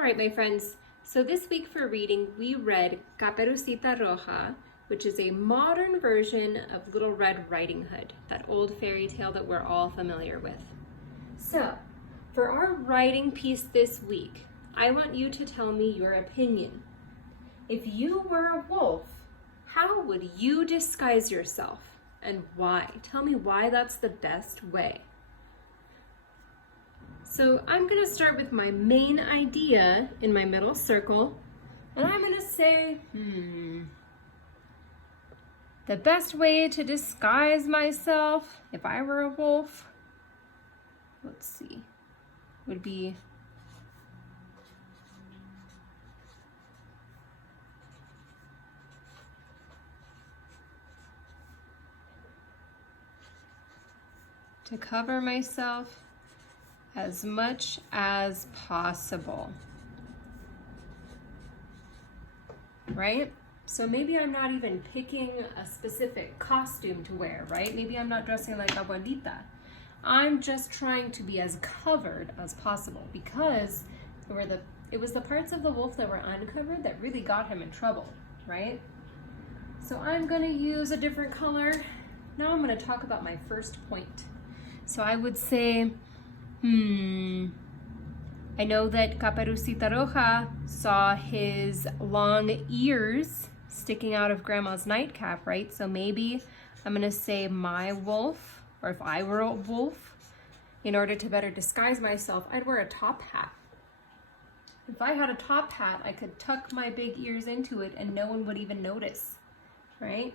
All right, my friends. So this week for reading, we read Caperucita Roja, which is a modern version of Little Red Riding Hood, that old fairy tale that we're all familiar with. So, for our writing piece this week, I want you to tell me your opinion. If you were a wolf, how would you disguise yourself and why? Tell me why that's the best way. So I'm going to start with my main idea in my middle circle, and I'm going to say, the best way to disguise myself if I were a wolf, let's see, would be to cover myself as much as possible, right? So maybe I'm not even picking a specific costume to wear, right? Maybe I'm not dressing like abuelita. I'm just trying to be as covered as possible because it was the parts of the wolf that were uncovered that really got him in trouble, right? So I'm gonna use a different color. Now I'm gonna talk about my first point. So I would say, I know that Caperucita Roja saw his long ears sticking out of Grandma's nightcap, right? So maybe I'm gonna say my wolf, or if I were a wolf, in order to better disguise myself, I'd wear a top hat. If I had a top hat, I could tuck my big ears into it and no one would even notice, right?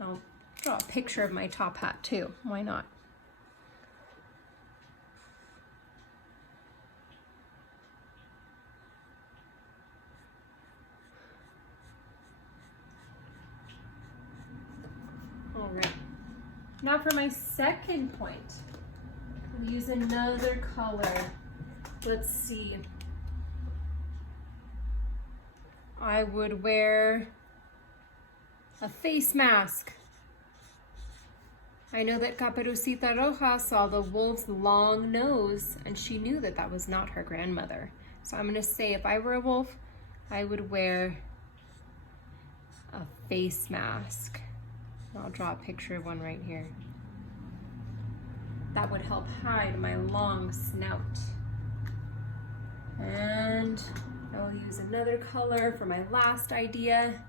I'll draw a picture of my top hat too, why not? All right, now for my second point, I'll use another color. Let's see. I would wear a face mask. I know that Caperucita Roja saw the wolf's long nose and she knew that that was not her grandmother. So I'm gonna say if I were a wolf, I would wear a face mask. I'll draw a picture of one right here. That would help hide my long snout. And I'll use another color for my last idea.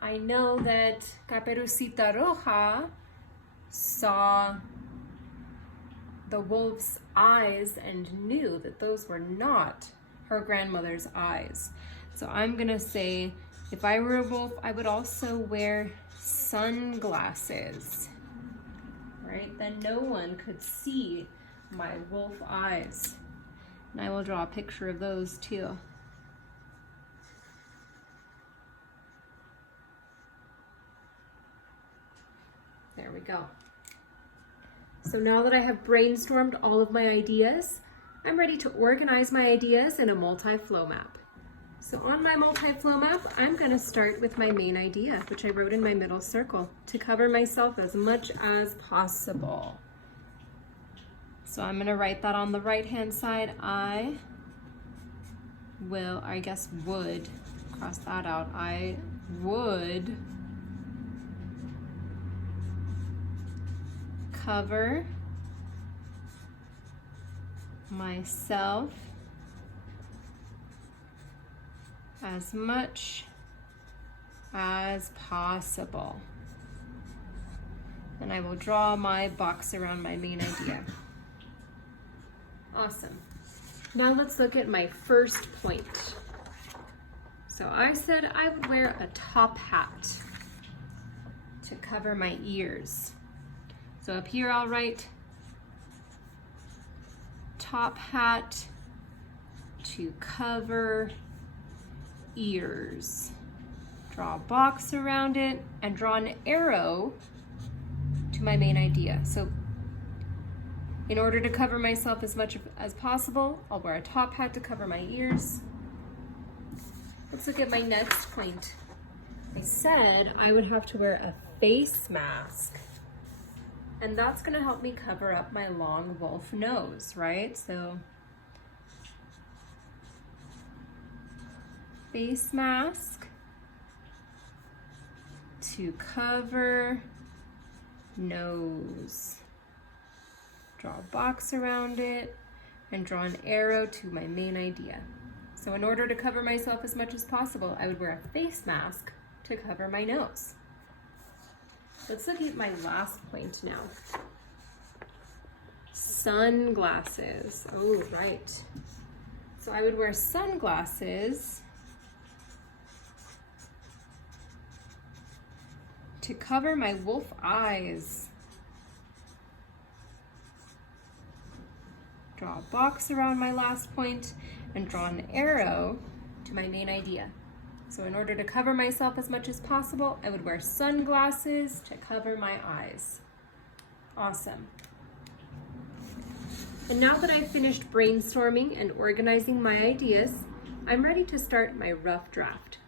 I know that Caperucita Roja saw the wolf's eyes and knew that those were not her grandmother's eyes. So I'm gonna say, if I were a wolf, I would also wear sunglasses, right? Then no one could see my wolf eyes. And I will draw a picture of those too. There we go. So now that I have brainstormed all of my ideas, I'm ready to organize my ideas in a multi-flow map. So on my multi-flow map, I'm gonna start with my main idea, which I wrote in my middle circle, to cover myself as much as possible. So I'm gonna write that on the right-hand side. I would, cross that out, I would cover myself as much as possible. And I will draw my box around my main idea. Awesome. Now let's look at my first point. So I said I would wear a top hat to cover my ears. So up here I'll write top hat to cover ears. Draw a box around it and draw an arrow to my main idea. So in order to cover myself as much as possible, I'll wear a top hat to cover my ears. Let's look at my next point. I said I would have to wear a face mask And that's gonna help me cover up my long wolf nose, right? So face mask to cover nose. Draw a box around it and draw an arrow to my main idea. So in order to cover myself as much as possible, I would wear a face mask to cover my nose. Let's look at my last point now. Sunglasses. Oh, right. So I would wear sunglasses to cover my wolf eyes. Draw a box around my last point and draw an arrow to my main idea. So in order to cover myself as much as possible, I would wear sunglasses to cover my eyes. Awesome. And now that I've finished brainstorming and organizing my ideas, I'm ready to start my rough draft.